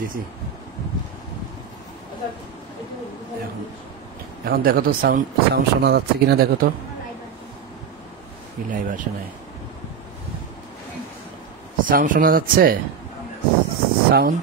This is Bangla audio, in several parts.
দিছি। এখন দেখো তো সাউন্ড সাউন্ড শোনা যাচ্ছে কিনা দেখো তো। কি লাইভ আসে নাই, সাউন্ড শোনা যাচ্ছে? সাউন্ড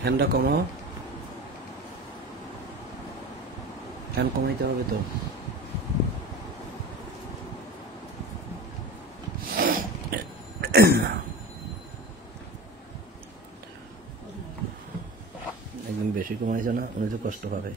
ফ্যানটা কমাও, ফ্যান কমাইতে হবে তো। একদম বেশি কমাইছে না, উনি তো কষ্ট পাবে।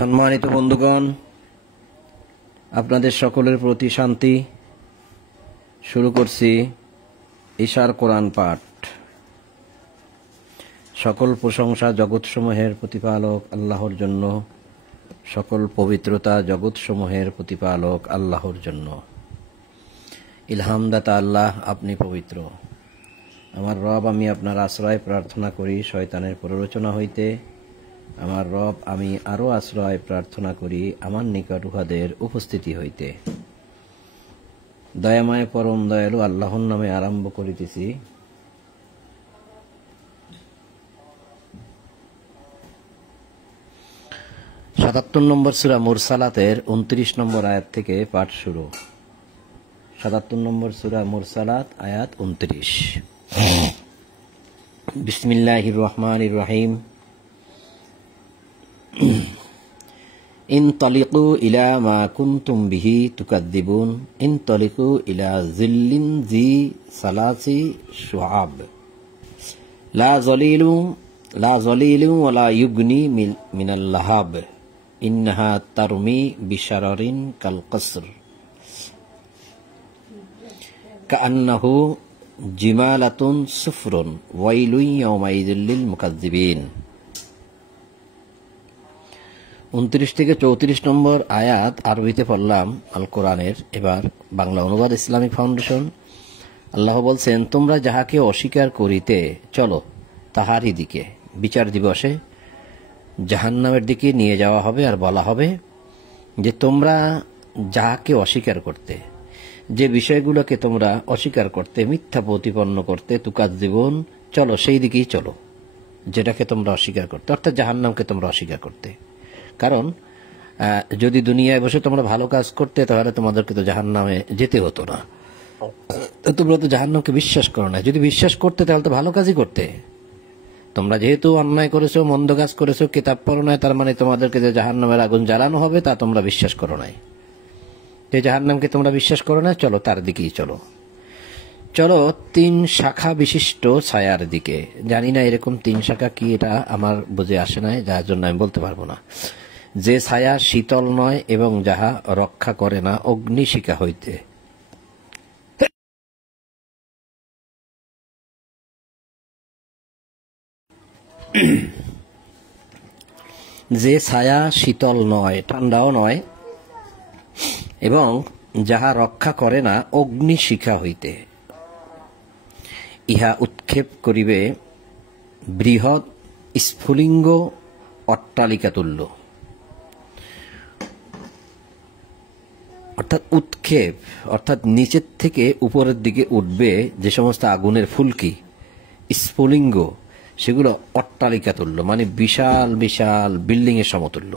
সম্মানিত বন্ধুগণ, আপনাদের সকলের প্রতি শান্তি। শুরু করছি ঈশার কোরআন পাঠ। সকল প্রশংসা জগৎসমূহের প্রতিপালক আল্লাহর জন্য, সকল পবিত্রতা জগৎসমূহের প্রতিপালক আল্লাহর জন্য। ইলহামদাতা আল্লাহ, আপনি পবিত্র। আমার রব, আমি আপনার আশ্রয় প্রার্থনা করি শয়তানের প্ররোচনা হইতে। আমার রব, আমি আরো আশ্রয় প্রার্থনা করি আমার নিকট উহাদের উপস্থিতি হইতে। দয়াময় পরম দয়ালু আল্লাহর নামে আরম্ভ করিতেছি। সাতাত্তর নম্বর সূরা মুরসালাতের 29 নম্বর আয়াত থেকে পাঠ শুরু। ৭৭ নম্বর সূরা মুরসালাত, আয়াত 29। বিসমিল্লাহির রহমানির রহিম। ইনতালিকু ইলা মা কুনতুম বিহি তুকাদ্দিবুন, ইনতালিকু ইলা জিল্লিন জি সালাসি শুআব, লা যলিলু ওয়ালা ইউগনি মিনাল লাহাব, ইন্নাহা তারমি বিশারারিন কাল কসর, কাআন্নাহু জিমালাতুন সুফরুন, ওয়াইলুন ইয়াওমাইযিল লিল মুকাজ্জিবিন। 29 থেকে 34 নম্বর আয়াত আরবিতে পড়লাম আল কোরআনের। এবার বাংলা অনুবাদ ইসলামিক ফাউন্ডেশন। আল্লাহ বলছেন, তোমরা যাহাকে অস্বীকার করিতে চলো তাহারই দিকে বিচার দিবসে জাহান্নামের দিকে নিয়ে যাওয়া হবে। আর বলা হবে যে তোমরা যাহাকে অস্বীকার করতে, যে বিষয়গুলোকে তোমরা অস্বীকার করতে, মিথ্যা প্রতিপন্ন করতে, তুকাজ্জিবুন, চলো সেই দিকেই চলো যেটাকে তোমরা অস্বীকার করতে, অর্থাৎ জাহান্নামকে তোমরা অস্বীকার করতে। কারণ যদি দুনিয়ায় বসে তোমরা ভালো কাজ করতে, তাহলে তোমাদেরকে তো জাহান্নামে যেতে হতো না। তোমরা তো জাহান্নামকে বিশ্বাস করো না। যদি বিশ্বাস করতে তাহলে তো ভালো কাজই করতে। তোমরা যেহেতু অন্যায় করেছো, মন্দ কাজ করেছো, কিতাব পড়ো নাই, তার মানে তোমাদেরকে যে জাহান্নামের আগুন জ্বালানো হবে তা তোমরা বিশ্বাস করো নাই। যে জাহান্নামকে তোমরা বিশ্বাস করো না, চলো তার দিকেই চলো। চলো 3 শাখা বিশিষ্ট ছায়ার দিকে। জানি না এরকম 3 শাখা কি, এটা আমার বুঝে আসে নাই, যার জন্য আমি বলতে পারবো না। যে ছায়া শীতল নয় এবং যাহা রক্ষা করে না অগ্নিশিখা হইতে। যে ছায়া শীতল নয়, ঠান্ডাও নয়, এবং যাহা রক্ষা করে না অগ্নিশিখা হইতে, ইহা উৎক্ষেপ করিবে বৃহৎ স্ফুলিঙ্গ অট্টালিকা তুল্য। অর্থাৎ উৎক্ষেপ অর্থাৎ নিচের থেকে উপরের দিকে উঠবে যে সমস্ত আগুনের ফুলকি, স্ফুলিঙ্গ, সেগুলো অট্টালিকা তুল্য, মানে বিশাল বিশাল বিল্ডিং এর সমতুল্য।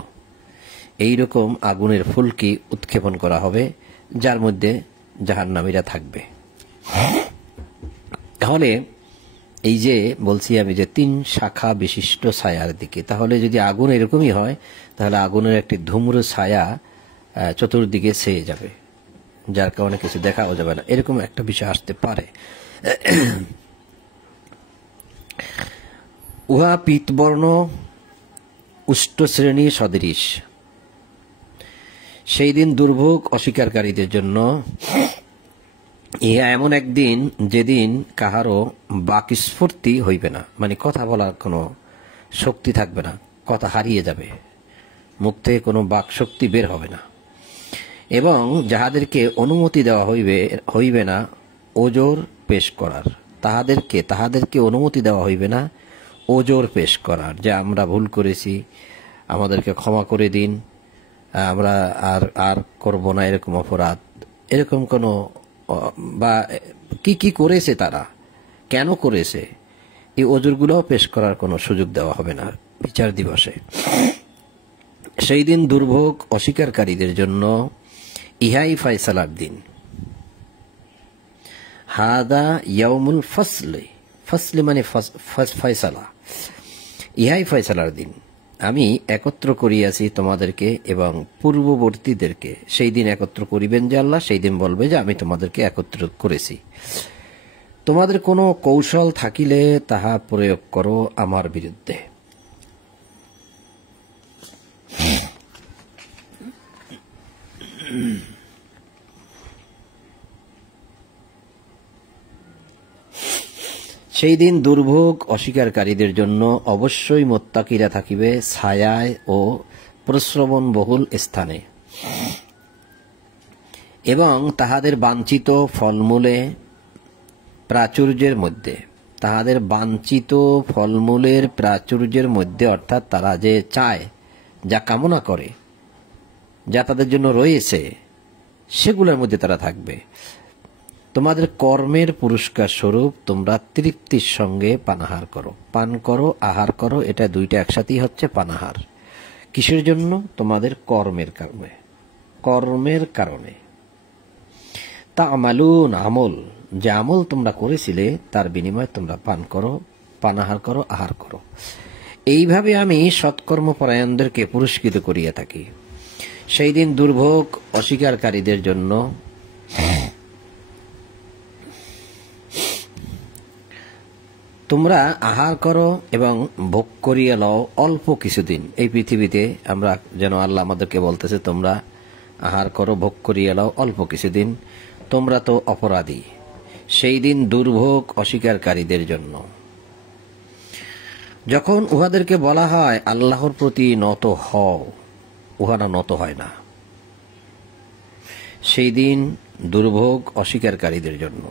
এইরকম আগুনের ফুলকি উৎক্ষেপণ করা হবে, যার মধ্যে জাহান্নামীরা থাকবে। তাহলে এই যে বলছি আমি যে 3 শাখা বিশিষ্ট ছায়ার দিকে, তাহলে যদি আগুন এরকমই হয় তাহলে আগুনের একটি ধূম্র ছায়া চতুর্দিকে ছেয়ে যাবে, যার কারণে কিছু দেখাও যাবে না, এরকম একটা বিষয় আসতে পারে। উহা পীতবর্ণ উষ্ট শ্রেণী সদৃশ। সেই দিন দুর্ভোগ অস্বীকারীদের জন্য। ইহা এমন একদিন যেদিন কাহারও বাকস্ফূর্তি হইবে না, মানে কথা বলার কোনো শক্তি থাকবে না, কথা হারিয়ে যাবে, মুখ থেকে কোনো বাক শক্তি বের হবে না। এবং যাহাদেরকে অনুমতি দেওয়া হইবে না ওজর পেশ করার, তাহাদেরকে অনুমতি দেওয়া হইবে না ওজর পেশ করার, যে আমরা ভুল করেছি, আমাদেরকে ক্ষমা করে দিন, আমরা আর করব না এরকম অপরাধ, এরকম কোনো, বা কি কি করেছে তারা, কেন করেছে, এই ওজরগুলোও পেশ করার কোনো সুযোগ দেওয়া হবে না বিচার দিবসে। সেই দিন দুর্ভোগ অস্বীকারীদের জন্য। ইহাই ফয়সালার দিন। হাদা ইয়াউমুল ফসলে, ফসলে মানে ফয়সালা, ইহাই ফয়সালার দিন। আমি একত্র করিয়াছি তোমাদেরকে এবং পূর্ববর্তীদেরকে। সেই দিন একত্র করিবেন যে আল্লাহ, সেই দিন বলবে যে আমি তোমাদেরকে একত্র করেছি। তোমাদের কোনো কৌশল থাকিলে তাহা প্রয়োগ করো আমার বিরুদ্ধে। সেই দিন দুর্ভোগ অস্বীকারীদের জন্য অবশ্যই মুত্তাকিরা থাকিবে ছায়ায় ও প্রশ্রবণ বহুল স্থানে, এবং তাহাদের বাঞ্ছিত ফলমূলে প্রাচুর্যের মধ্যে, তাহাদের বাঞ্ছিত ফলমূলের প্রাচুর্যের মধ্যে, অর্থাৎ তারা যে চায়, যা কামনা করে, যা তাদের জন্য রয়েছে, সেগুলোর মধ্যে তারা থাকবে। তোমাদের কর্মের পুরস্কার স্বরূপ তোমরা তৃপ্তির সঙ্গে পানাহার করো, পান করো, আহার করো, এটা দুইটা একসাথেই হচ্ছে পানাহার। কিসের জন্য? তোমাদের কর্মের কারণে, কর্মের কারণে। তা আমালুন, আমল, যে আমল তোমরা করেছিলে তার বিনিময়ে তোমরা পান করো, পানাহার করো, আহার করো। এইভাবে আমি সৎকর্মপরায়ণদেরকে পুরস্কৃত করিয়া থাকি। সেই দিন দুর্ভোগ অস্বীকারীদের জন্য। তোমরা আহার করো এবং ভোগ করিয়া লও অল্প কিছুদিন। এই পৃথিবীতে আমরা যেন আল্লাহ আমাদেরকে বলতেছে তোমরা আহার করো, ভোগ করিয়া লও অল্প কিছুদিন, তোমরা তো অপরাধী। সেই দিন দুর্ভোগ অস্বীকারীদের জন্য। যখন উহাদেরকে বলা হয় আল্লাহর প্রতি নত হও, উহারা নত হয় না। সেই দিন দুর্ভোগ অস্বীকারীদের জন্য।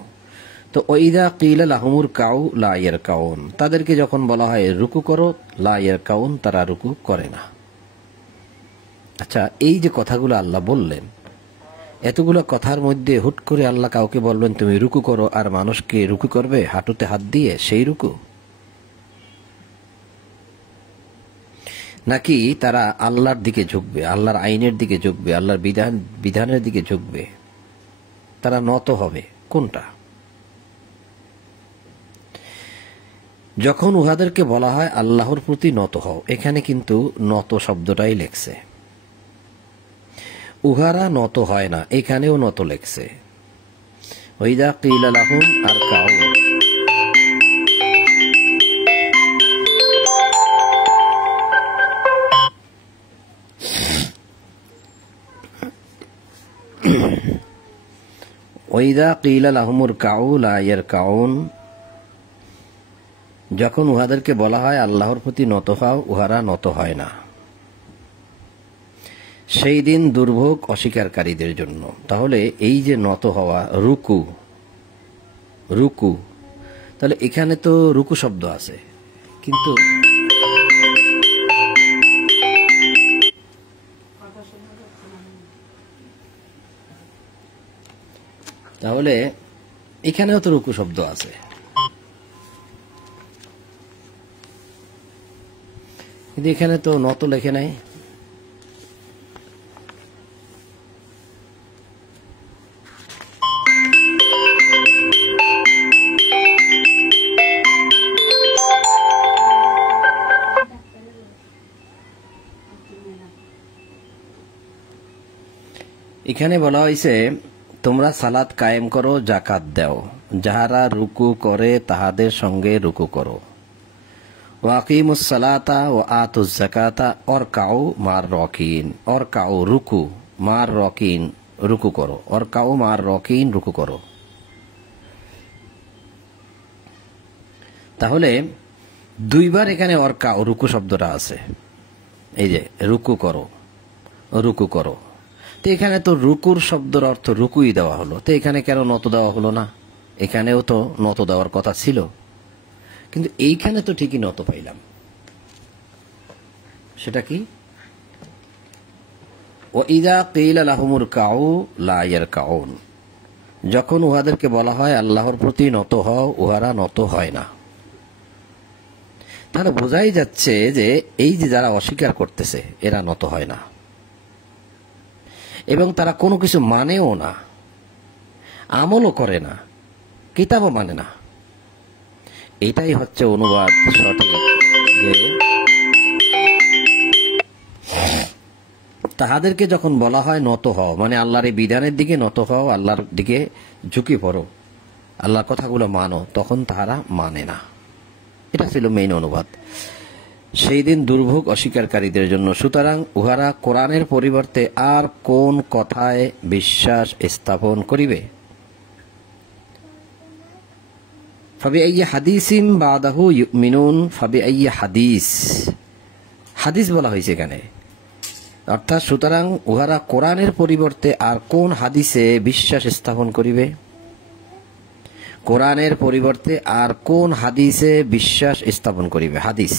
তো ওইদা কিলা লাহুমুর কাউ লা ইয়ারকাউন, তাদেরকে যখন বলা হয় রুকু করো, লা ইয়ারকাউন, তারা রুকু করে না। আচ্ছা, এই যে কথাগুলো আল্লাহ বললেন, এতগুলো কথার মধ্যে হুট করে আল্লাহ কাউকে বলবেন তুমি রুকু করো, আর মানুষকে রুকু করবে হাঁটুতে হাত দিয়ে, সেই রুকু? নাকি তারা আল্লাহর দিকে ঝুঁকবে, আল্লাহর আইনের দিকে ঝুঁকবে, আল্লাহর বিধানের দিকে ঝুঁকবে, তারা নত হবে? কোনটা? যখন উহাদেরকে বলা হয় আল্লাহর প্রতি নত হও, এখানে কিন্তু নত শব্দটাই লেখছে, উহারা নত হয় না, এখানেও নত লেখছে। ওইদা কিলা লাহুম আর কাউ, ওইদা কিলা লাহুমুর কাউ লা ইয়ারকাউন, যখন উহাদেরকে বলা হয় আল্লাহর প্রতি নত হও, উহারা নত হয় না। সেই দিন দুর্ভোগ অস্বীকারীদের জন্য। তাহলে এই যে নত হওয়া, রুকু, রুকু, তাহলে এখানে তো রুকু শব্দ আছে, কিন্তু তাহলে এখানেও তো রুকু শব্দ আছে, কিন্তু এখানে তো নত লেখে নাই। এখানে বলা হয়েছে তোমরা সালাত কায়েম করো, জাকাত দাও, যাহারা রুকু করে তাহাদের সঙ্গে রুকু করো। ওয়াকিমুস সালাতা ও আতুজ জাকাতা অরকাউ মার রকিন, অরকাউ রুকু, মার রকিন রুকু করো, অরকাউ মার রকিন রুকু করো। তাহলে দুইবার এখানে অরকাউ রুকু শব্দটা আছে, এই যে রুকু করো, রুকু করো। তো এখানে তো রুকুর শব্দের অর্থ রুকুই দেওয়া হলো, তো এখানে কেন নত দেওয়া হলো না? এখানেও তো নত দেওয়ার কথা ছিল, কিন্তু এইখানে তো ঠিকই নত পাইলাম। সেটা কি? ওয়াইযা কিলা লাহুমুর কাউ লা ইয়ারকাউন, যখন উহাদেরকে বলা হয় আল্লাহর প্রতি নত হও, উহারা নত হয় না। তাহলে বোঝাই যাচ্ছে যে এই যে যারা অস্বীকার করতেছে এরা নত হয় না, এবং তারা কোনো কিছু মানেও না, আমলও করে না, কিতাবও মানে না। এটাই হচ্ছে অনুবাদ সঠিক, যে তাহাদেরকে যখন বলা হয় নত হও, মানে আল্লাহর এই বিধানের দিকে নত হও, আল্লাহর দিকে ঝুঁকে পড়ো, আল্লাহর কথাগুলো মানো, তখন তাহারা মানে না। এটা ছিল মেইন অনুবাদ। সেই দিন দুর্ভোগ অস্বীকারীদের জন্য, সুতরাং উহারা কোরআনের পরিবর্তে আর কোন কথায় বিশ্বাস স্থাপন করিবে? ফাবিআইয়ি হাদিসিম বাদাহু ইউমিনুন, ফাবিআইয়ি হাদিস, হাদিস বলা হয়েছে এখানে, অর্থাৎ সুতরাং উহারা কোরআনের পরিবর্তে আর কোন হাদিসে বিশ্বাস স্থাপন করিবে? কোরআনের পরিবর্তে আর কোন হাদিসে বিশ্বাস স্থাপন করিবে? হাদিস।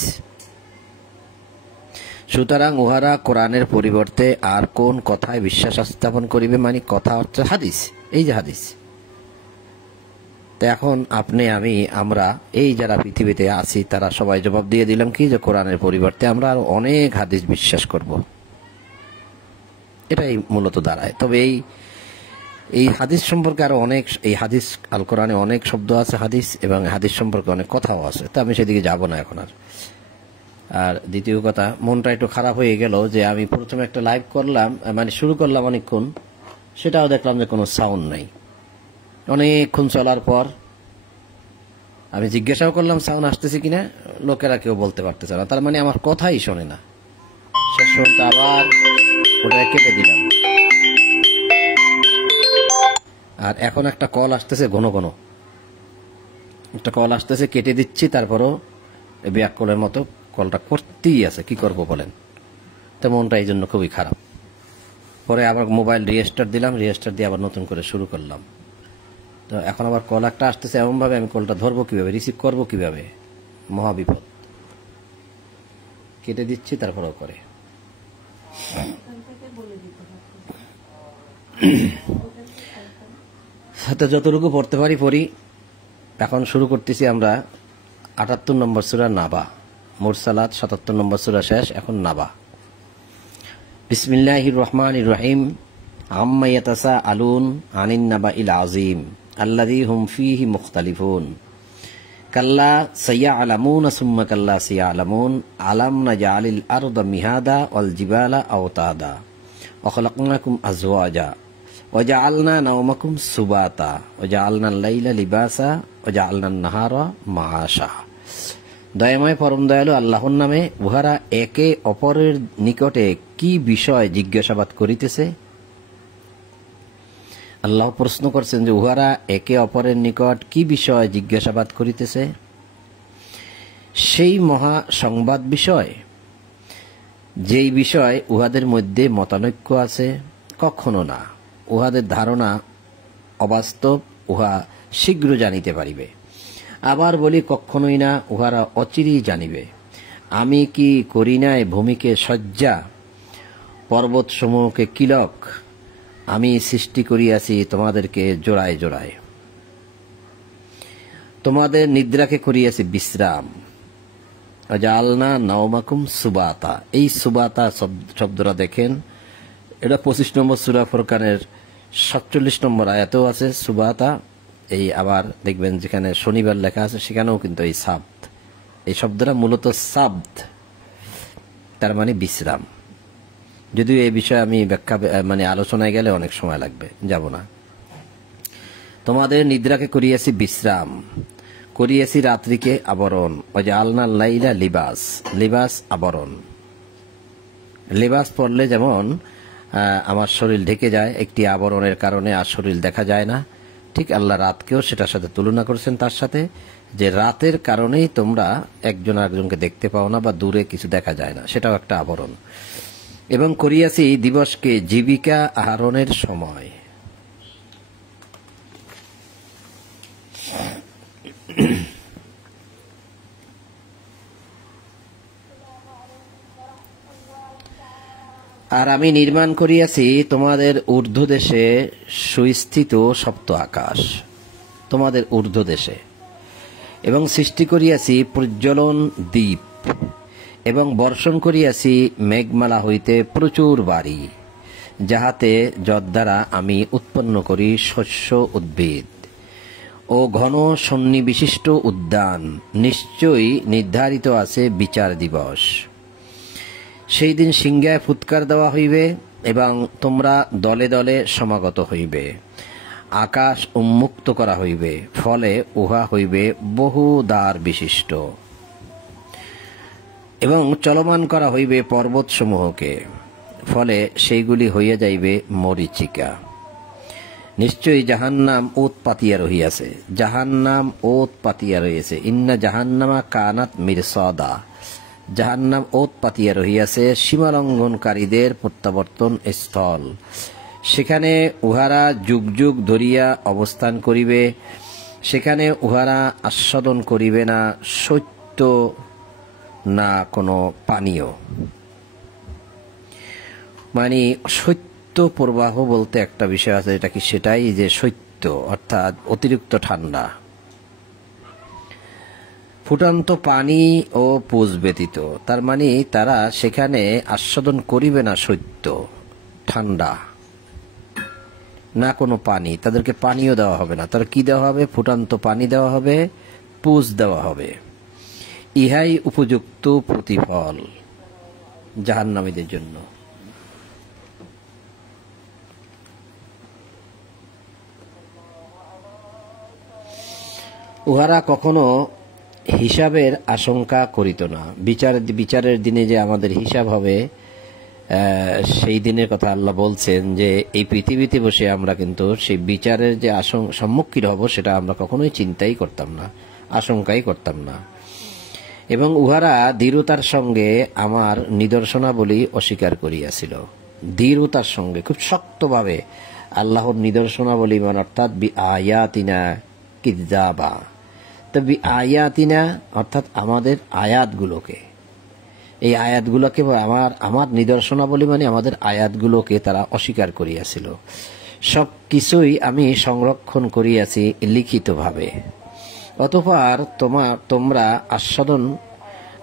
সুতরাং উহারা কোরআনের পরিবর্তে আর কোন কথায় বিশ্বাস স্থাপন করিবে, মানে কথা হচ্ছে হাদিস, এই যে হাদিস। তো এখন আপনি, আমি, আমরা, এই যারা পৃথিবীতে আছি তারা সবাই জবাব দিয়ে দিলাম কি, যে কোরআনের পরিবর্তে আমরা আরো অনেক হাদিস বিশ্বাস করব। এটাই মূলত দাঁড়ায়। তবে এই হাদিস সম্পর্কে আরো অনেক, এই হাদিস আল কোরআনে অনেক শব্দ আছে হাদিস, এবং হাদিস সম্পর্কে অনেক কথাও আছে, তো আমি সেদিকে যাব না এখন আর। আর দ্বিতীয় কথা, মনটা একটু খারাপ হয়ে গেল যে আমি প্রথমে একটা লাইভ করলাম, মানে শুরু করলাম অনেকক্ষণ, সেটাও দেখলাম যে কোনো সাউন্ড নাই। অনেকক্ষণ চলার পর আমি জিজ্ঞাসাও করলাম সাউন্ড আসতেছে কিনা, লোকেরা কেউ বলতে পারতেছে না, তার মানে আমার কথাই শোনে না। শেষ পর্যন্ত আবার ওটা কেটে দিলাম। আর এখন একটা কল আসতেছে, ঘন ঘন একটা কল আসতেছে, কেটে দিচ্ছি, তারপরও ব্যাক কলের মতো কলটা করতেই আছে, কি করবো বলেন? তো মনটা এই জন্য খুবই খারাপ। পরে আবার মোবাইল রিস্টার্ট দিলাম, রিস্টার্ট দিয়ে আবার নতুন করে শুরু করলাম। তো এখন আবার কল একটা আসতেছে, এমনভাবে আমি কলটা ধরবো কিভাবে, রিসিভ করবো কিভাবে, মহাবিপদ। কেটে দিচ্ছি, তারপরেও করে। তো যতটুকু পড়তে পারি পড়ি। এখন শুরু করতেছি আমরা ৭৮ নম্বর সূরা নাবা, মুরসালাত ৭৭ নম্বর সূরা শেষ, এখন নাবা। বিসমিল্লাহির রহমানির রহিম। আম্মা ইয়াতাসাআলুন আনিন নাবাইল আযীম আল্লাযী হুম ফীহি মুখতালিফুন কাল্লা সায়ালামুনা সুম্মা কাল্লা সায়ালামুন আলাম নাজআলিল আরদা মিহাদা ওয়াল জিবালা আওতাদা ওয়া খালাকনাকুম আজওয়াজা ওয়া জাআলনা নাওমাকুম সুবাতা ওয়া জাআলনাল লাইলা লিবাসা ওয়া জাআলনান নাহারা মাআশা। দয়াময় পরম দয়ালু আল্লাহর নামে। উহারা একে অপরের নিকটে কি বিষয় জিজ্ঞাসাবাদ করিতেছে? আল্লাহ প্রশ্ন করছেন যে উহারা একে অপরের নিকট কি বিষয় জিজ্ঞাসাবাদ করিতেছে? সেই মহা সংবাদ বিষয় যেই বিষয় উহাদের মধ্যে মতানৈক্য আছে, কখনো না। উহাদের ধারণা অবাস্তব, উহা শীঘ্র জানিতে পারিবে। আবার বলি, কখনোই না, উহারা অচিরেই জানিবে। আমি কি করি নাই ভূমিকে শয্যা, পর্বতসমূহকে কিলক? আমি সৃষ্টি করিয়াছি তোমাদেরকে জোড়ায় জোড়ায়, তোমাদের নিদ্রাকে করিয়াছি বিশ্রাম। জালনা নাওমাকুম সুবাতা। এই সুবাতা শব্দটা দেখেন, এটা 25 নম্বর সূরা ফুরকানের 47 নম্বর আয়াতেও আছে সুবাতা। এই আবার দেখবেন যেখানে শনিবার লেখা আছে সেখানেও কিন্তু এই সাব্দ, এই শব্দটা মূলত সাব্দ, তার মানে বিশ্রাম। যদিও এই বিষয়ে আমি ব্যাখ্যা আলোচনায় গেলে অনেক সময় লাগবে, যাব না। তোমাদের নিদ্রাকে করিয়াছি বিশ্রাম, করিয়াছি রাত্রিকে আবরণ। ওয়াজআলনা লাইলা লিবাস, লিবাস আবরণ। লিবাস পরলে যেমন আমার শরীর ঢেকে যায় একটি আবরণের কারণে, আর শরীর দেখা যায় না, ঠিক আল্লাহ রাতকেও সেটার সাথে তুলনা করেছেন, তার সাথে যে রাতের কারণেই তোমরা একজন আরেকজনকে দেখতে পাও না বা দূরে কিছু দেখা যায় না, সেটাও একটা আবরণ। এবং করিয়াছি দিবসকে জীবিকা আহরণের সময়। আর আমি নির্মাণ করিয়াছি তোমাদের ঊর্ধ্বদেশে সুস্থিত সপ্ত আকাশ, তোমাদের ঊর্ধ্বদেশে, এবং সৃষ্টি করিয়াছি প্রজ্বলন দ্বীপ, এবং বর্ষণ করিয়াছি মেঘমালা হইতে প্রচুর বাড়ি, যাহাতে যদ্বারা আমি উৎপন্ন করি শস্য উদ্ভিদ ও ঘন সন্নিবিশিষ্ট উদ্যান। নিশ্চয়ই নির্ধারিত আছে বিচার দিবস। সেই দিন সিংহায় ফুৎকার দেওয়া হইবে এবং তোমরা দলে দলে সমাগত হইবে। আকাশ উন্মুক্ত করা হইবে, ফলে উহা হইবে বহু দ্বার বিশিষ্ট, এবং চলমান করা হইবে পর্বতসমূহকে, ফলে সেইগুলি হইয়া যাইবে মরীচিকা। নিশ্চয়ই জাহান্নাম ওত পাতিয়া রহিয়াছে, জাহান্নাম ওত পাতিয়া রহিয়াছে। ইন্না জাহান্নামা কানাত মিরসাদা, জাহান্নাম ওত পাতিয়া রহিয়াছে সীমালঙ্ঘনকারীদের প্রত্যাবর্তন স্থল। সেখানে উহারা যুগ যুগ ধরিয়া অবস্থান করিবে, সেখানে উহারা আস্বাদন করিবে না সত্য না কোনো পানীয়। মানে শৈত্য প্রবাহ বলতে একটা বিষয় আছে, এটা কি? সেটাই যে শৈত্য, অর্থাৎ অতিরিক্ত ঠান্ডা। ফুটন্ত পানি ও পুষ ব্যতীত, তার মানে তারা সেখানে আস্বাদন করিবে না শৈত্য, ঠান্ডা, না কোনো পানি। তাদেরকে পানিও দেওয়া হবে না। তার কি দেওয়া হবে? ফুটন্ত পানি দেওয়া হবে, পুষ দেওয়া হবে। ইহাই উপযুক্ত প্রতিফল জাহান্নামীদের জন্য। উহারা কখনো হিসাবের আশঙ্কা করিত না। বিচারের দিনে যে আমাদের হিসাব হবে, সেই দিনের কথা আল্লাহ বলছেন যে এই পৃথিবীতে বসে আমরা কিন্তু সেই বিচারের যে সম্মুখীন হব সেটা আমরা কখনোই চিন্তাই করতাম না, আশঙ্কাই করতাম না। এবং উহারা দৃঢ়তার সঙ্গে আমার নিদর্শনাবলী অস্বীকার করিয়াছিল। দৃঢ়তার সঙ্গে, খুব শক্তভাবে আল্লাহর নিদর্শনাবলী, অর্থাৎ বি আয়াতিনা কিযাবা। তো বি আয়াতিনা অর্থাৎ আমাদের আয়াতগুলোকে, এই আয়াতগুলোকে আমার নিদর্শনাবলী মানে আমাদের আয়াতগুলোকে তারা অস্বীকার করিয়াছিল। সব কিছুই আমি সংরক্ষণ করিয়াছি লিখিতভাবে। অতঃপর তোমরা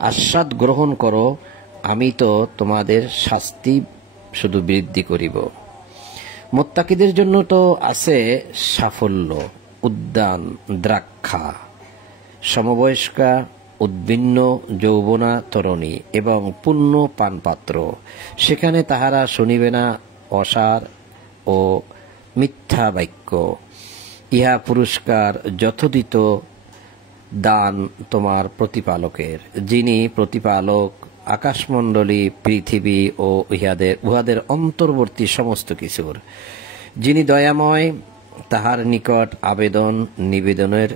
আস্বাদ গ্রহণ করো, আমি তো তোমাদের শাস্তি শুধু বৃদ্ধি করিব। মুত্তাকিদের জন্য তো আছে সাফল্য, উদ্যান, দ্রাক্ষা, সমবয়স্কা, উদ্ভিন্ন যৌবনা তরুণী এবং পূর্ণ পানপাত্র। সেখানে তাহারা শুনিবে না অসার ও মিথ্যা বাক্য। ইহা পুরস্কার যথোচিত দান তোমার প্রতিপালকের, যিনি প্রতিপালক আকাশমণ্ডলী, পৃথিবী ও উহাদের অন্তর্বর্তী সমস্ত কিছুর। যিনি দয়াময়, তাহার নিকট আবেদন নিবেদনের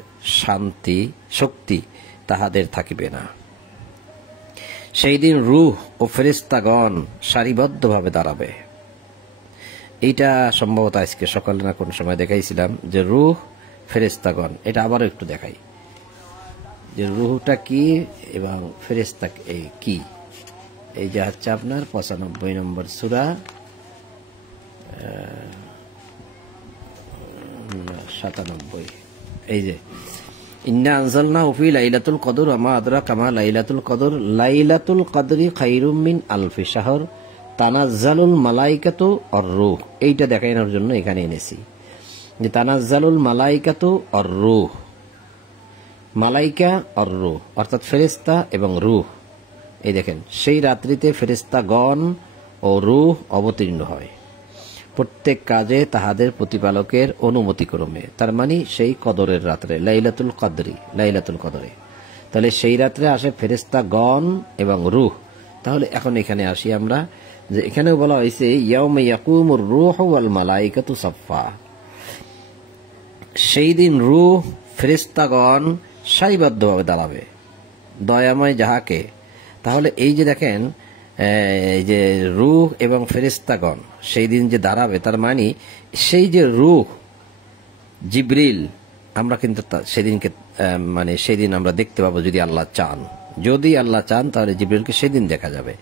শক্তি তাহাদের থাকিবে না। সেই দিন রূহ ও ফেরেশতাগণ সারিবদ্ধভাবে দাঁড়াবে। এইটা সম্ভবত আজকে সকালে না কোন সময় দেখাইছিলাম যে রূহ ফেরেশতাগণ, এটা আবারও একটু দেখাই যে রূহটা কি এবং ফেরেশতা কি। এই যে হচ্ছে আপনার 95 নম্বর সূরা, 97। এই যে ইন্না আনজালনাহু ফি লাইলাতুল কদর ওয়া মা আদরাকা মা লাইলাতুল কদর লাইলাতুল কদরি খায়রুম মিন আলফি শাহর তানাজ্জালুল মালাইকাতু আর রূহ। এইটা দেখানোর জন্য এখানে এনেছি যে তানাজ্জালুল মালাইকাতু আর রূহ, মালাইকা আর রূহ অর্থাৎ ফেরেশতা এবং রূহ। এই দেখেন সেই রাত্রিতে ফেরেশতাগণ ও রূহ অবতীর্ণ হয় প্রত্যেক কাজে তাহাদের প্রতিপালকের অনুমতিক্রমে। তার মানে সেই কদরের রাত্রে লাইলাতুল কদরি, লাইলাতুল কদরে, তাহলে সেই রাত্রে আসে ফেরেশতাগণ এবং রূহ। তাহলে এখন এখানে আসি আমরা যে এখানেও বলা হয়েছে ইয়াউমা ইয়াকুমুর রূহু ওয়াল মালাইকাতু সাফফা, সেই দিন রূহ ফেরেশতাগণ সারিবদ্ধভাবে দাঁড়াবে দয়াময় যাহাকে। তাহলে এই যে দেখেন এই যে রূহ এবং ফেরেশতাগণ সেই দিন যে দাঁড়াবে, তার মানে সেই যে রূহ জিবরিল আমরা কিন্তু সেদিনকে মানে সেদিন আমরা দেখতে পাবো যদি আল্লাহ চান। যদি আল্লাহ চান তাহলে জিবরিলকে সেদিন দেখা যাবে।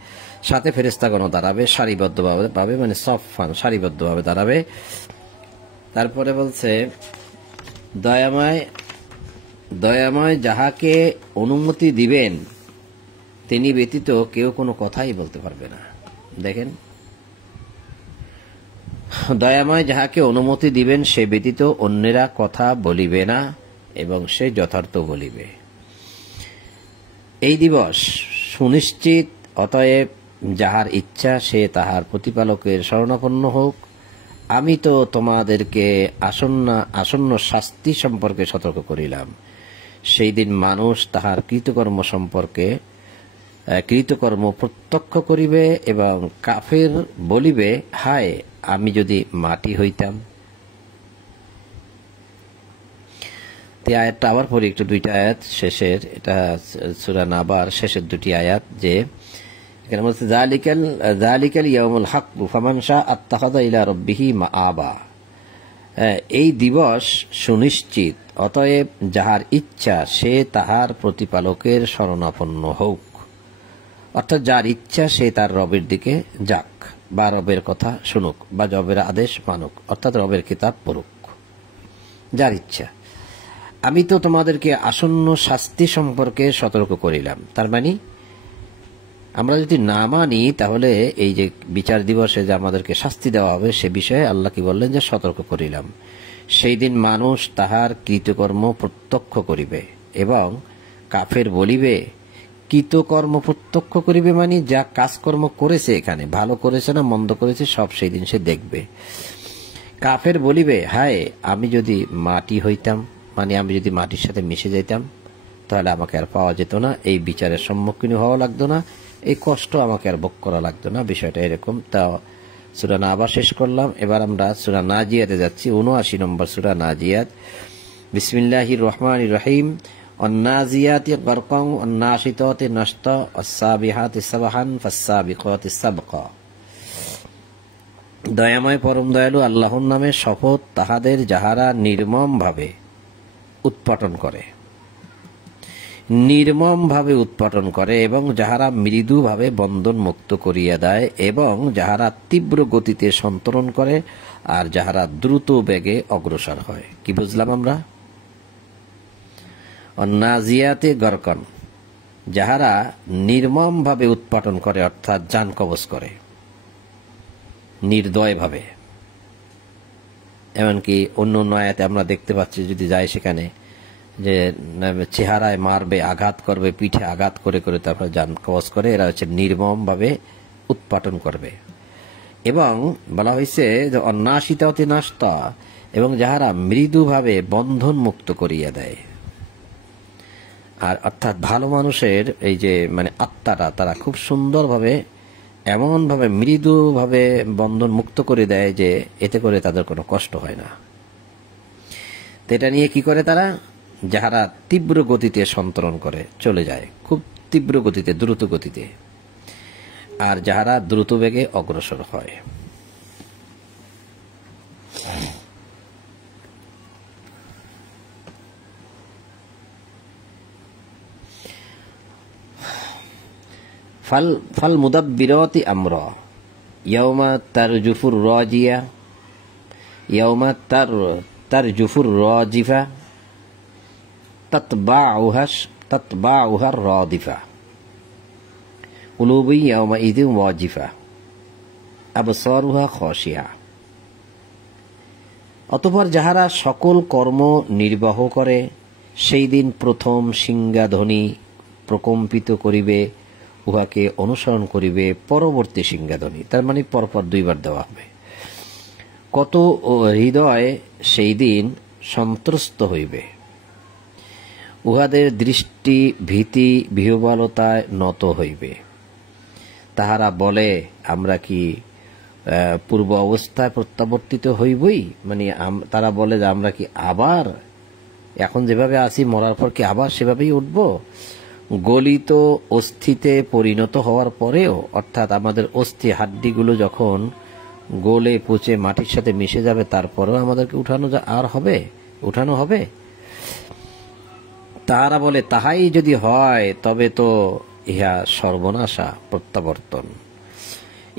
সাথে ফেরেশতাগণও দাঁড়াবে সারিবদ্ধভাবে পাবে, মানে সফান সারিবদ্ধভাবে দাঁড়াবে। তারপরে বলছে দয়াময় যাহাকে অনুমতি দিবেন তিনি ব্যতীত কেউ কোনো কথাই বলতে পারবে না। দেখেন, দয়াময় যাহাকে অনুমতি দিবেন সে ব্যতীত অন্যেরা কথা বলিবে না এবং সে যথার্থ বলিবে। এই দিবস সুনিশ্চিত, অতএব যাহার ইচ্ছা সে তাহার প্রতিপালকের শরণাপন্ন হোক। আমি তো তোমাদেরকে আসন্ন শাস্তি সম্পর্কে সতর্ক করিলাম। সেই দিন মানুষ তাহার কৃতকর্ম প্রত্যক্ষ করিবে এবং কাফের বলিবে, হায় আমি যদি মাটি হইতাম। আয়াতটা আবার পড়ি একটু, দুইটা আয়াত শেষের, এটা সূরা নাবার শেষের দুটি আয়াত। যে এখানে বলছে যালিকাল ইয়াউমুল হক ফামান শাআ আত্তাখাযা ইলা রাব্বিহি মাআবা। এই দিবস সুনিশ্চিত, অতএব যাহার ইচ্ছা সে তাহার প্রতিপালকের শরণাপন্ন হোক। অর্থাৎ যার ইচ্ছা সে তার রবের দিকে যাক, বা রবের কথা শুনুক, বা রবের আদেশ মানুক, অর্থাৎ রবের কিতাব পড়ুক, যার ইচ্ছা। আমি তো তোমাদেরকে আসন্ন শাস্তি সম্পর্কে সতর্ক করিলাম। তার মানে আমরা যদি না মানি তাহলে এই যে বিচার দিবসে যে আমাদেরকে শাস্তি দেওয়া হবে সে বিষয়ে আল্লাহ কি বললেন যে সতর্ক করিলাম। সেই দিন মানুষ তাহার কৃতকর্ম প্রত্যক্ষ করিবে এবং কাফের বলিবে, কৃতকর্ম প্রত্যক্ষ করিবে মানে যা কাজকর্ম করেছে, এখানে ভালো করেছে না মন্দ করেছে সব সেই দিন সে দেখবে। কাফের বলিবে, হায় আমি যদি মাটি হইতাম, মানে আমি যদি মাটির সাথে মিশে যাইতাম তাহলে আমাকে আর পাওয়া যেত না, এই বিচারের সম্মুখীন হওয়া লাগতো না, এই কষ্ট আমাকে আর ভোগ করা লাগতো না। বিষয়টা এরকম। তা সূরা নাবা শেষ করলাম, এবার আমরা সূরা নাজিয়াতে যাচ্ছি। ৭৯ নম্বর সূরা নাজিয়াত। বিসমিল্লাহির রহমানির রহিম। ওয়ান্নাজিয়াতি গারকান ওয়ান্নাশিতাতি নাশতা ওয়াসসাবিহাতি সাবহান ফাসসাবিকাতি সাবকা। দয়াময় পরম দয়ালু আল্লাহর নামে শপথ, তাহাদের যাহারা নির্মমভাবে উৎপাটন করে এবং যাহারা মৃদুভাবে বন্ধন মুক্ত করিয়া দেয় এবং যাহারা তীব্র গতিতে সন্তরণ করে আর যাহারা দ্রুত বেগে অগ্রসর হয়। কি বুঝলাম আমরা? নাজিয়াতে গরকন, যাহারা নির্মমভাবে উৎপাটন করে অর্থাৎ জান কবজ করে নির্দয়ভাবে। এমনকি অন্য আয়াতে আমরা দেখতে পাচ্ছি যদি যায় সেখানে যে চেহারায় মারবে, আঘাত করবে, পিঠে আঘাত করে করে তারপরে জান কবজ করে, এরা হচ্ছে নির্মমভাবে উৎপাটন করবে। এবং বলা হয়েছে যে অন্নাশিতাতি নাশতা, এবং যাহারা মৃদুভাবে বন্ধন মুক্ত করিয়া দেয়। আর অর্থাৎ ভালো মানুষের এই যে মানে আত্মাটা তারা খুব সুন্দরভাবে এমনভাবে মৃদুভাবে বন্ধন মুক্ত করে দেয় যে এতে করে তাদের কোনো কষ্ট হয় না। তো এটা নিয়ে কি করে তারা? যাহারা তীব্র গতিতে সন্তরণ করে চলে যায়, খুব তীব্র গতিতে, দ্রুত গতিতে, আর যাহারা দ্রুত বেগে অগ্রসর হয়। ফাল মুদাব্বিরাতি আমরা ইয়াউমা তারজুফুর রাজিয়া ইয়াউমা তারজুফুর রাজিফা তাতবাউহা রাদিফা কুলুবু ইয়াউমাইযিন ওয়াজিফা আবসারুহা খাশিয়া। অতঃপর যাহারা সকল কর্ম নির্বাহ করে, সেই দিন প্রথম সিংহাধ্বনি প্রকম্পিত করিবে, উহাকে অনুসরণ করিবে পরবর্তী সিংহাধ্বনি। তার মানে পরপর দুইবার দেওয়া হবে। কত হৃদয় সেই দিন সন্ত্রস্ত হইবে, উহাদের দৃষ্টি ভীতি বিহ্বলতায় নত হইবে। তাহারা বলে, আমরা কি পূর্ব অবস্থায় প্রত্যাবর্তিত হইবই? মানে তারা বলে যে আমরা কি আবার এখন যেভাবে আছি, মরার পর কি আবার সেভাবেই উঠব? গলিত অস্থিতে পরিণত হওয়ার পরেও, অর্থাৎ আমাদের অস্থি হাড্ডিগুলো যখন গলে পচে মাটির সাথে মিশে যাবে, তারপরেও আমাদেরকে উঠানো হবে। তারা বলে, তাহাই যদি হয় তবে তো ইহা সর্বনাশা, প্রত্যাবর্তন।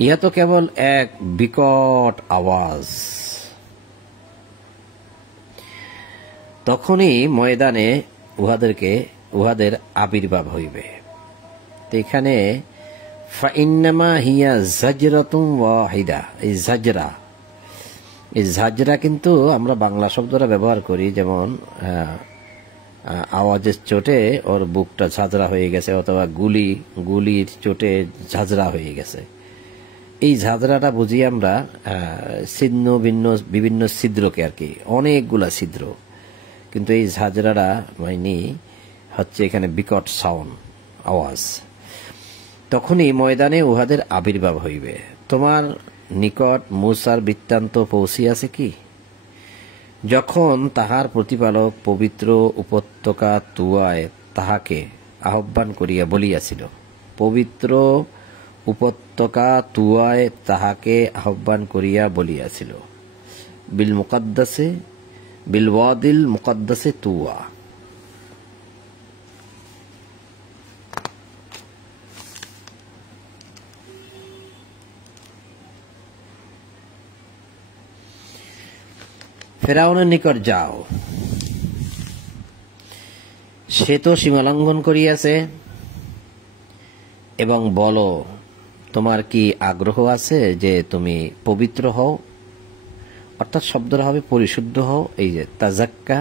ইহা তো কেবল এক বিকট আওয়াজ। তখনই ময়দানে উহাদের আবির্ভাব হইবে। এখানে ফাইন্নামা হিয়া জাজরাতুন ওয়াহিদা, এই ঝাজরা কিন্তু আমরা বাংলা শব্দটা ব্যবহার করি, যেমন আওয়াজের চোটে ওর বুকটা ঝাঁঝরা হয়ে গেছে, অথবা গুলির চোটে ঝাঁঝরা হয়ে গেছে। এই ঝাঁঝরাটা বুঝি আমরা ছিন্ন ভিন্ন বিভিন্ন ছিদ্রকে আর কি, অনেকগুলা ছিদ্র, কিন্তু এই ঝাঁঝরাটা মানে হচ্ছে এখানে বিকট সাউন্ড, আওয়াজ। তখনই ময়দানে উহাদের আবির্ভাব হইবে। তোমার নিকট মূসার বৃত্তান্ত পৌঁছিয়াছে কি? যখন তাহার প্রতিপালক পবিত্র উপত্যকা তুয়ায় তাহাকে আহ্বান করিয়া বলিয়াছিল, পবিত্র উপত্যকা তুয়ায় তাহাকে আহ্বান করিয়া বলিয়াছিল, বিল ওয়াদিল মুকদ্দাসে তুয়া। ফেরাউনের নিকট যাও, সে তো সীমালঙ্ঘন করিয়াছে, এবং বলো, তোমার কি আগ্রহ আছে যে তুমি পবিত্র হও? অর্থাৎ শব্দটা হবে পরিশুদ্ধ হও। এই যে তাজাক্কা,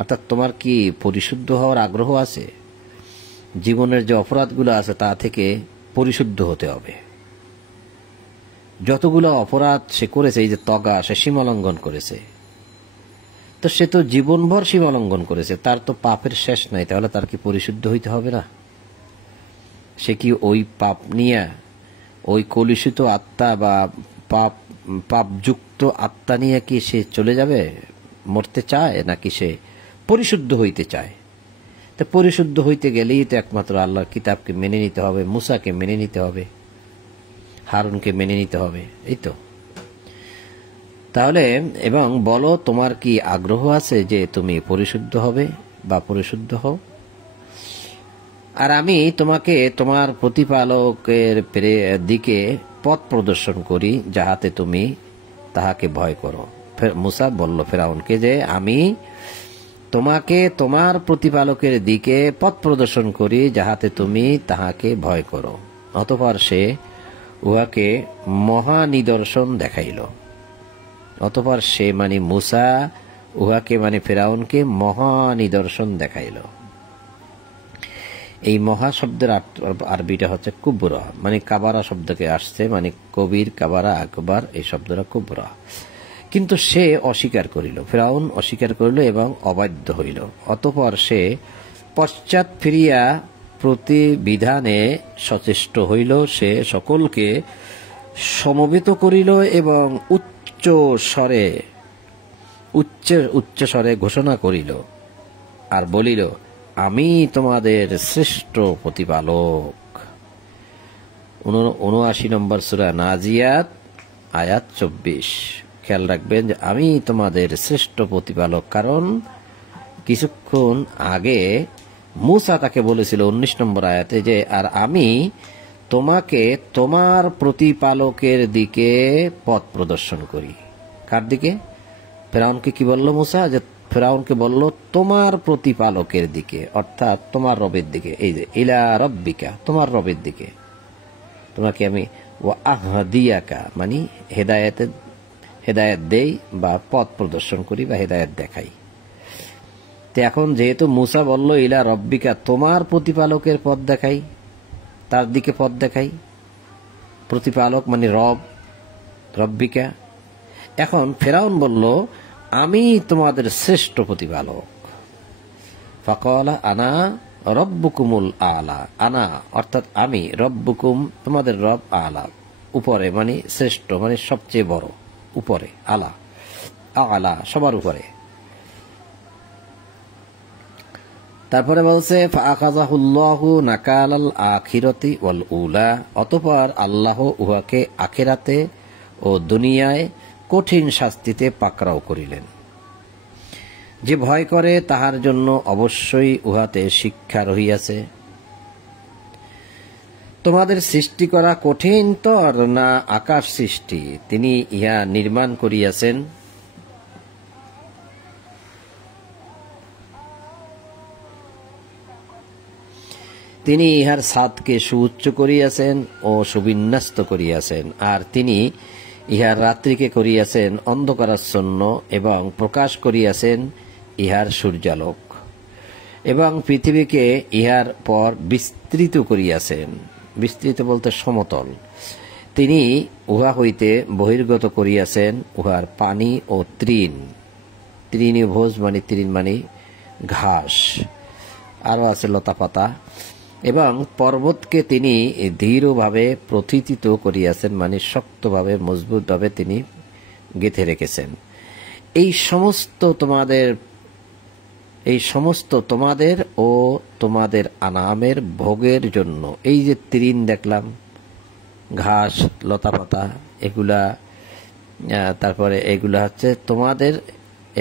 অর্থাৎ তোমার কি পরিশুদ্ধ হওয়ার আগ্রহ আছে? জীবনের যে অপরাধগুলো আছে তা থেকে পরিশুদ্ধ হতে হবে। যতগুলো অপরাধ সে করেছে, এই যে তগা, সে সীমালঙ্ঘন করেছে, তো সে তো জীবনভর সীমালঙ্ঘন করেছে, তার তো পাপের শেষ নাই, তাহলে তার কি পরিশুদ্ধ হইতে হবে না? সে কি ওই পাপ নিয়ে, ওই কলুষিত আত্মা বা পাপযুক্ত আত্মা নিয়ে কি সে চলে যাবে, মরতে চায়, নাকি সে পরিশুদ্ধ হইতে চায়? তো পরিশুদ্ধ হইতে গেলেই তো একমাত্র আল্লাহর কিতাবকে মেনে নিতে হবে, মুসাকে মেনে নিতে হবে, হারুনকে মেনে নিতে হবে, এই তো। তাহলে এবং বলো, তোমার কি আগ্রহ আছে যে তুমি পরিশুদ্ধ হবে বা পরিশুদ্ধ হও? আর আমি তোমাকে তোমার প্রতিপালকের দিকে পথ প্রদর্শন করি, যাহাতে তুমি তাহাকে ভয় করো। মুসা বলল ফেরাউনকে যে আমি তোমাকে তোমার প্রতিপালকের দিকে পথ প্রদর্শন করি, যাহাতে তুমি তাহাকে ভয় করো। অতঃপর সে উহাকে মহা নিদর্শন দেখাইল। অতঃপর সে মানে মুসা উহাকে মানে ফেরাউনকে মহা নিদর্শন দেখাইল। এই মহা শব্দের আরবিটা হচ্ছে কুবরা, মানে কাবারা শব্দকে আসছে, মানে কবির, কাবারা, আকবার, এই শব্দটা কুবরা। কিন্তু সে অস্বীকার করিল, ফেরাউন অস্বীকার করিল এবং অবাধ্য হইল। অতঃপর সে পশ্চাৎ ফিরিয়া প্রতিবিধানে সচেষ্ট হইল। সে সকলকে সমবেত করিল এবং উচ্চ স্বরে ঘোষণা করিল আর বলিল, আমি তোমাদের শ্রেষ্ঠ প্রতিপালক। ৭৯ নম্বর সূরা নাজিয়াত আয়াত ২৪। খেয়াল রাখবেন যে আমি তোমাদের শ্রেষ্ঠ প্রতিপালক, কারণ কিছুক্ষণ আগে মূসা তাকে বলেছিল ১৯ নম্বর আয়াতে যে আর আমি তোমাকে তোমার প্রতিপালকের দিকে পথ প্রদর্শন করি। কার দিকে? ফেরাউনকে কি বলল মূসা? যে ফেরাউনকে বলল তোমার প্রতিপালকের দিকে, অর্থাৎ তোমার রবের দিকে। এই যে ইলা রব্বিকা, তোমার রবের দিকে তোমাকে আমি ওয়া আহদিয়াকা মানে হেদায়েত দেই বা পথ প্রদর্শন করি বা হেদায়েত দেখাই। তো এখন যেহেতু মূসা বলল ইলা রব্বিকা, তোমার প্রতিপালকের পথ দেখাই, তার দিকে পথ দেখাই। প্রতিপালক মানে রব, রব্বিকা। এখন ফেরাউন বলল আমি তোমাদের শ্রেষ্ঠ প্রতিপালক। ফাকালা আনা রব্বুকুমুল আলা, আনা অর্থাৎ আমি, রব্বুকুম তোমাদের রব, আলা উপরে মানে শ্রেষ্ঠ মানে সবচেয়ে বড়, উপরে, আলা আলা সবার উপরে। তারপরে বলছে ফাআখাযাহুল্লাহু নাকালাল আখিরাতি ওয়াল উলা, অতঃপর আল্লাহ উহাকে আখিরাতে ও দুনিয়ায় কঠিন শাস্তিতে পাকড়াও করিলেন। যে ভয় করে তাহার জন্য অবশ্যই উহাতে শিক্ষা রহিয়াছে। তোমাদের সৃষ্টি করা কঠিনতর না আকাশ সৃষ্টি? তিনি ইহা নির্মাণ করিয়াছেন। তিনি ইহার ছাদকে সুউচ্চ করিয়াছেন ও সুবিন্যস্ত করিয়াছেন, আর তিনি ইহার রাত্রিকে করিয়াছেন অন্ধকারাচ্ছন্ন এবং প্রকাশ করিয়াছেন ইহার সূর্যালোক, এবং পৃথিবীকে ইহার পর বিস্তৃত করিয়াছেন। বিস্তৃত বলতে সমতল। তিনি উহা হইতে বহির্গত করিয়াছেন উহার পানি ও তৃণ, তৃণভোজ মানে তৃণ মানে ঘাস, আরো আছে লতাপাতা, এবং পর্বতকে তিনি দৃঢ়ভাবে প্রথিত করিয়াছেন মানে শক্তভাবে মজবুতভাবে তিনি গেঁথে রেখেছেন। এই সমস্ত তোমাদের ও তোমাদের আনামের ভোগের জন্য। এই যে তৃণ দেখলাম, ঘাস, লতাপাতা, এগুলা, তারপরে এগুলা হচ্ছে তোমাদের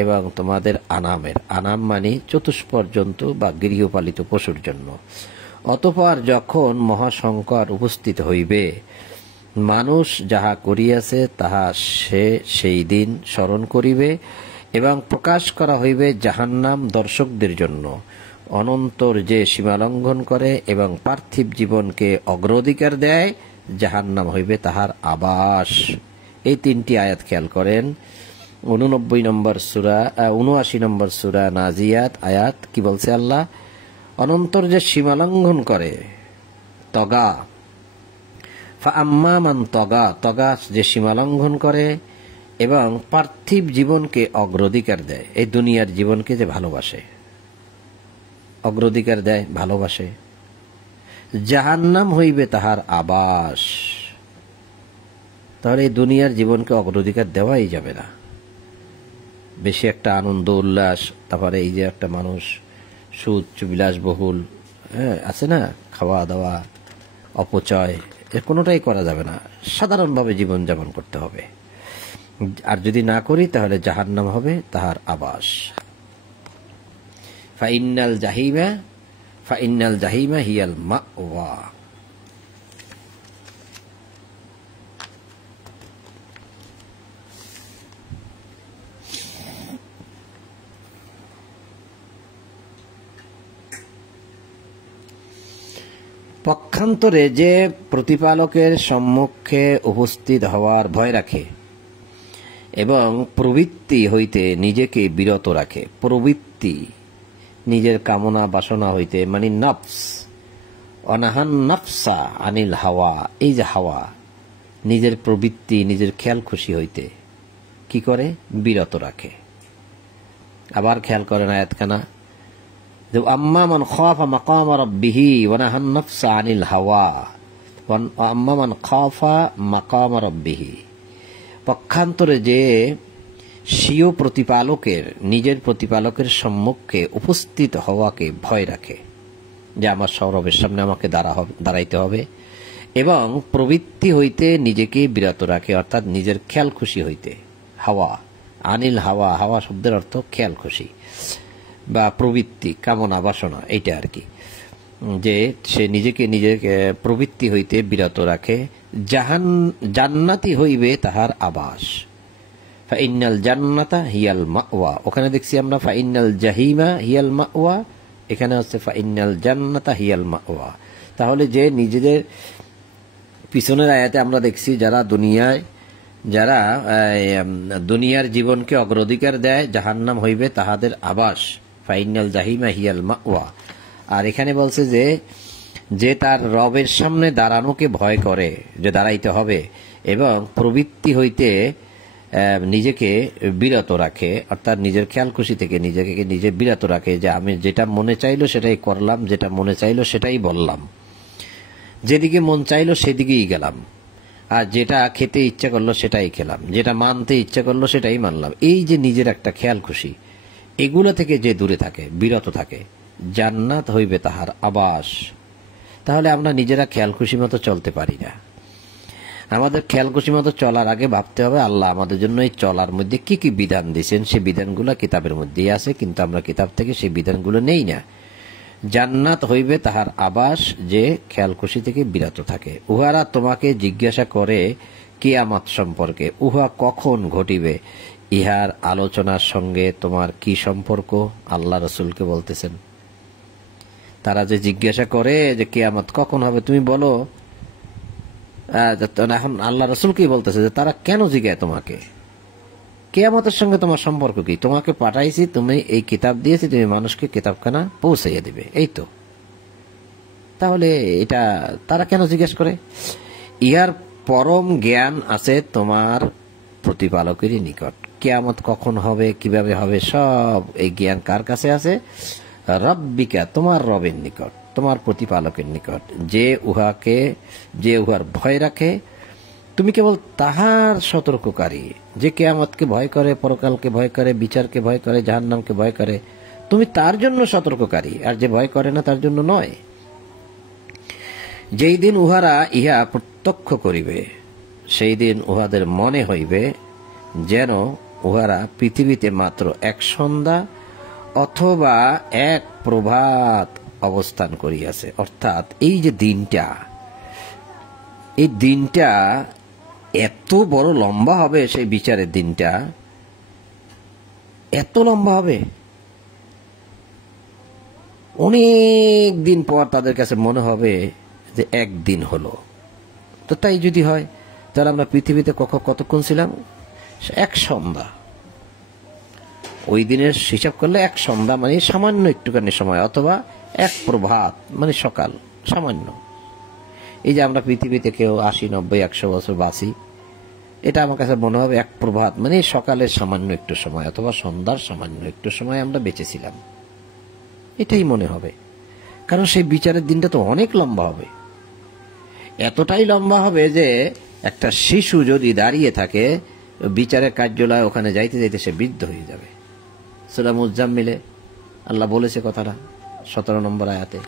এবং তোমাদের আনামের। আনাম মানে চতুষ্পদ জন্তু বা গৃহপালিত পশুর জন্য। অতঃপর যখন মহাসংকট উপস্থিত হইবে, মানুষ যাহা করিয়াছে তাহা সে সেই দিন স্মরণ করিবে, এবং প্রকাশ করা হইবে জাহান্নাম দর্শকদের জন্য। অনন্তর যে সীমালঙ্ঘন করে এবং পার্থিব জীবনকে অগ্রাধিকার দেয়, জাহান্নাম হইবে তাহার আবাস। এই ৩টি আয়াত খেয়াল করেন। ৭৯ নম্বর সূরা নাজিয়াত আয়াত কি বলছে আল্লাহ? অনন্তর যে সীমালঙ্ঘন করে, তগা, ফাআম্মা মান তগা, তগা যে সীমালঙ্ঘন করে এবং পার্থিব জীবনকে অগ্রাধিকার দেয়, এই দুনিয়ার জীবনকে যে ভালোবাসে, অগ্রাধিকার দেয়, ভালোবাসে, জাহান্নাম হইবে তাহার আবাস। তাহলে এই দুনিয়ার জীবনকে অগ্রাধিকার দেওয়াই যাবে না। বেশি একটা আনন্দ উল্লাস, তারপরে এই যে একটা মানুষ সুউচ্চ বিলাসবহুল আছে না, খাওয়া দাওয়া, অপচয়, এর কোনোটাই করা যাবে না। সাধারণভাবে জীবনযাপন করতে হবে, আর যদি না করি তাহলে জাহান্নাম হবে তাহার আবাস। ফাইন্নাল জাহিমা হিয়াল মাওয়া। পক্ষান্তরে যে প্রতিপালকের সম্মুখে উপস্থিত হওয়ার ভয় রাখে এবং প্রবৃত্তি হইতে নিজেকে বিরত রাখে, প্রবৃত্তি নিজের কামনা বাসনা হইতে মানে নফস, অনাহান নফসা আনিল হাওয়া, এই যে হাওয়া, নিজের প্রবৃত্তি নিজের খেয়াল খুশি হইতে কি করে? বিরত রাখে। আবার খেয়াল করেন আয়াতখানা, আম্মা মান খাফা মাকাম রাব্বিহি ওয়া নাহান নাফসা আনিল হাওয়া, আম্মা মান খাফা মাকাম রাব্বিহি। পক্ষান্তরে যে স্বীয় প্রতিপালকের, নিজের প্রতিপালকের সম্মুখে উপস্থিত হওয়াকে ভয় রাখে, যে আমার সৌরভের সামনে আমাকে দাঁড়াইতে হবে, এবং প্রবৃত্তি হইতে নিজেকে বিরত রাখে, অর্থাৎ নিজের খেয়াল খুশি হইতে। হাওয়া, আনিল হাওয়া, হাওয়া শব্দের অর্থ খেয়াল খুশি বা প্রবৃত্তি, কামনা বাসনা, এইটা আর কি, যে সে নিজেকে নিজের প্রবৃত্তি হইতে বিরত রাখে। জান্নাতি হইবে তাহার আবাস, ফাইনাল জান্নাতা হিয়াল মাওয়া। ওখানে দেখছি আমরা ফাইনাল জাহিমা হিয়াল মাওয়া, এখানে হচ্ছে ফাইনাল জান্নাতা হিয়াল মাওয়া। তাহলে যে নিজেদের পিছনের আয়াতে আমরা দেখছি যারা দুনিয়ার জীবনকে অগ্রাধিকার দেয়, জাহান্নাম হইবে তাহাদের আবাস, ফাইনাল জাহিমা হিয়াল মাওয়া। আর এখানে বলছে যে তার রবের সামনে দাঁড়ানোকে ভয় করে, যে দাঁড়াইতে হবে, এবং প্রবৃত্তি হইতে নিজেকে বিরত রাখে, অর্থাৎ নিজের খেয়াল খুশি থেকে নিজে বিরত রাখে, যে আমি যেটা মনে চাইলো সেটাই করলাম, যেটা মনে চাইলো সেটাই বললাম, যেদিকে মন চাইলো সেদিকেই গেলাম, আর যেটা খেতে ইচ্ছা করলো সেটাই খেলাম, যেটা মানতে ইচ্ছা করলো সেটাই মানলাম। এই যে নিজের একটা খেয়াল খুশি, এগুলো থেকে যে দূরে থাকে, বিরত থাকে, জান্নাত হইবে তাহার আবাস। তাহলে আমরা নিজেরা খেয়াল খুশি মতো চলতে পারি না। আমাদের খেয়াল খুশি মতো চলার আগে ভাবতে হবে আল্লাহ আমাদের জন্য এই চলার মধ্যে কি কি বিধান দিয়েছেন, সেই বিধানগুলো কিতাবের মধ্যেই আছে, কিন্তু আমরা কিতাব থেকে সেই বিধানগুলো নেই না। জান্নাত হইবে তাহার আবাস, যে খেয়াল খুশি থেকে বিরত থাকে। উহারা তোমাকে জিজ্ঞাসা করে কিয়ামত সম্পর্কে, উহা কখন ঘটিবে, ইহার আলোচনার সঙ্গে তোমার কি সম্পর্ক? আল্লাহ রসুলকে বলতেছেন, তারা যে জিজ্ঞাসা করে যে কিয়ামত কখন হবে, তুমি বলো। এখন আল্লাহ রসুলকেই বলতেছে যে তারা কেন জিজ্ঞাসা তোমাকে, কিয়ামতের সঙ্গে তোমার সম্পর্ক কি? তোমাকে পাঠাইছি, তুমি এই কিতাব দিয়েছি, তুমি মানুষকে কিতাবখানা পৌঁছাইয়া দিবে, এই তো। তাহলে এটা তারা কেন জিজ্ঞেস করে? ইহার পরম জ্ঞান আছে তোমার প্রতিপালকেরই নিকট। কিয়ামত কখন হবে, কিভাবে হবে, সব এই জ্ঞান কার কাছে আছে? রব্বিকা, তোমার রবের নিকট, তোমার প্রতিপালকের নিকট। যে উহার ভয় রাখে, তুমি কেবল তাহার সতর্ককারী। যে কিয়ামতকে ভয় করে, পরকালকে ভয় করে, বিচারকে ভয় করে, জাহান্নামকে ভয় করে, তুমি তার জন্য সতর্ককারী, আর যে ভয় করে না তার জন্য নয়। যেই দিন উহারা ইহা প্রত্যক্ষ করিবে, সেই দিন উহাদের মনে হইবে যেন উহারা পৃথিবীতে মাত্র এক সন্ধ্যা অথবা এক প্রভাত অবস্থান করিয়াছে। অর্থাৎ এই যে দিনটা, এই দিনটা এত বড় লম্বা হবে, সেই বিচারের দিনটা এত লম্বা হবে, অনেক দিন পর তাদের কাছে মনে হবে যে একদিন হলো। তো তাই যদি হয়, তাহলে আমরা পৃথিবীতে কতক্ষণ ছিলাম? এক সন্ধ্যা। ওই দিনের হিসাব করলে এক সন্ধ্যা মানে সামান্য একটুখানি সময়, অথবা এক প্রভাত মানে সকাল, সামান্য। এই যে আমরা পৃথিবীতে কেউ 80, 90, 100 বছর বাঁচি, এটা আমার কাছে মনে হবে এক প্রভাত মানে সকালের সামান্য একটু সময়, অথবা সন্ধ্যার সামান্য একটু সময় আমরা বেঁচেছিলাম, এটাই মনে হবে। কারণ সেই বিচারের দিনটা তো অনেক লম্বা হবে, এতটাই লম্বা হবে যে একটা শিশু যদি দাঁড়িয়ে থাকে বিচারের কার্যালয়, ওখানে যাইতে যাইতে সে বৃদ্ধ হয়ে যাবে। সূরা মুজাম্মিলে আল্লাহ বলেছে কথাটা 17 নম্বর আয়াতে।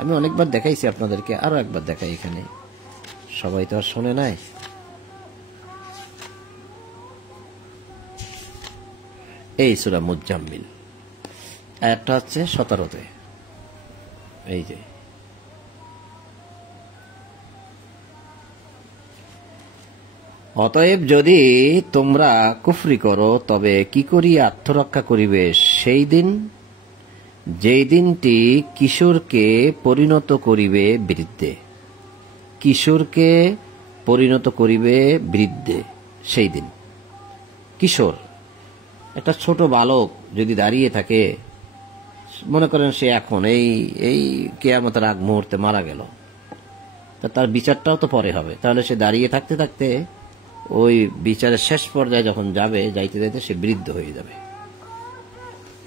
আমি অনেকবার দেখাইছি আপনাদেরকে, আরো একবার দেখাই, এখানে সবাই তো আর শোনে নাই। এই সূরা মুজাম্মিল আয়াতটা হচ্ছে 17-তে। এই যে অতএব যদি তোমরা কুফরি করো, তবে কি করিয়া আত্মরক্ষা করিবে সেই দিন, যেই দিনটি কিশোরকে পরিণত করিবে বৃদ্ধে। কিশোরকে পরিণত করিবে বৃদ্ধে, সেই দিন। কিশোর, একটা ছোট বালক যদি দাঁড়িয়ে থাকে, মনে করেন সে এখন এই কিয়ামতের আগ মুহূর্তে মারা গেল, তা তার বিচারটাও তো পরে হবে। তাহলে সে দাঁড়িয়ে থাকতে থাকতে ওই বিচারের শেষ পর্যায়ে যখন যাবে, যাইতে যাইতে সে বৃদ্ধ হয়ে যাবে।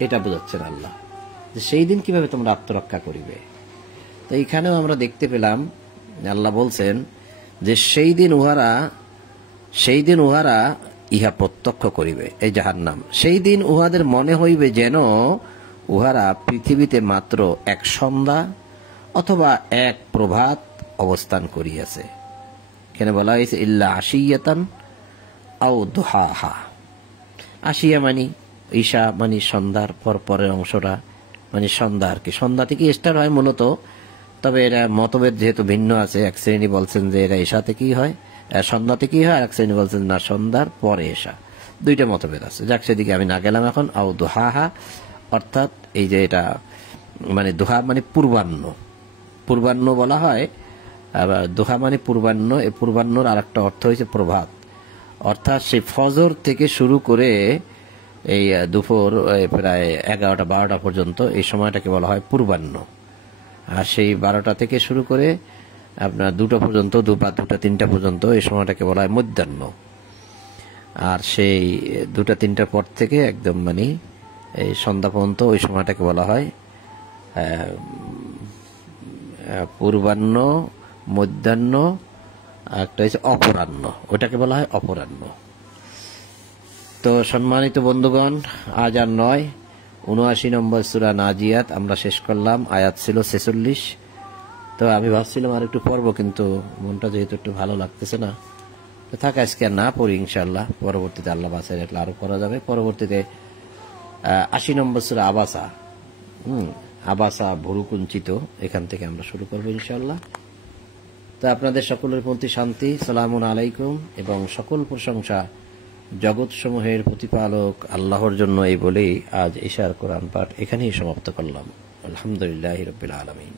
এটা বোঝাচ্ছেন আল্লাহ, যে সেই দিন কিভাবে তোমরা আত্মরক্ষা করিবে। তো এইখানেও আমরা দেখতে পেলাম আল্লাহ বলছেন যে সেই দিন উহারা ইহা প্রত্যক্ষ করিবে, এই জাহান্নাম। সেই দিন উহাদের মনে হইবে যেন উহারা পৃথিবীতে মাত্র এক সন্ধ্যা অথবা এক প্রভাত অবস্থান করিয়াছে। এখানে বলা হয়েছে ইল্লা আশিয়াতান আও দুহাহা। আশিয়া মানি ঈশা মানে সন্ধ্যার পরের অংশটা মানে সন্ধ্যা আর কি, সন্ধ্যা থেকে স্টার্ট হয় মূলত। তবে এরা মতভেদ যেহেতু ভিন্ন আছে, এক শ্রেণী বলছেন যে এরা ঈশা থেকেই হয়, সন্ধ্যা থেকেই হয়, আর এক শ্রেণী বলছেন না সন্ধ্যার পরে ঈশা। দুইটা মতভেদ আছে, যাক সেদিকে আমি না গেলাম এখন। আও দুহাহা অর্থাৎ এই যে এটা মানে দুহা মানে পূর্বাহ্ন, পূর্বাহ্ন বলা হয়, আবার দুহা মানে পূর্বাহ্ন। এই পূর্বাহ্নর আর একটা অর্থ হয়েছে প্রভাত, অর্থাৎ সেই ফজর থেকে শুরু করে এই দুপুর প্রায় 11টা-12টা পর্যন্ত এই সময়টাকে বলা হয় পূর্বাহ্ন। আর সেই 12টা থেকে শুরু করে আপনার 2টা পর্যন্ত, বা 2টা-3টা পর্যন্ত এই সময়টাকে বলা হয় মধ্যাহ্ন। আর সেই 2টা-3টার পর থেকে একদম মানে এই সন্ধ্যা পর্যন্ত ওই সময়টাকে বলা হয় পূর্বাহ্ন, মধ্যাহ্ন, একটা হচ্ছে অপরাহ্ন, ওটাকে বলা হয় অপরাহ্ন। তো সম্মানিত বন্ধুগণ, আজ আর নয়, 79 নম্বর সূরা নাজিয়াত আমরা শেষ করলাম। আয়াত ছিল 46। তো আমি ভাবছিলাম আর একটু পড়বো, কিন্তু মনটা যেহেতু একটু ভালো লাগতেছে না, তো থাক আজকে আর না পড়ি, ইনশাল্লাহ পরবর্তীতে আল্লাহ বাসায় রাখলে আরো পড়া যাবে। পরবর্তীতে 80 নম্বর সূরা আবাসা, আবাসা ভুরু কুঞ্চিত, এখান থেকে আমরা শুরু করবো ইনশাল্লাহ। তো আপনাদের সকলের প্রতি শান্তি, সালামুন আলাইকুম, এবং সকল প্রশংসা জগৎ সমূহের প্রতিপালক আল্লাহর জন্য, এই বলেই আজ ঈশার কোরআন পাঠ এখানেই সমাপ্ত করলাম। আলহামদুলিল্লাহি রাব্বিল আলামিন।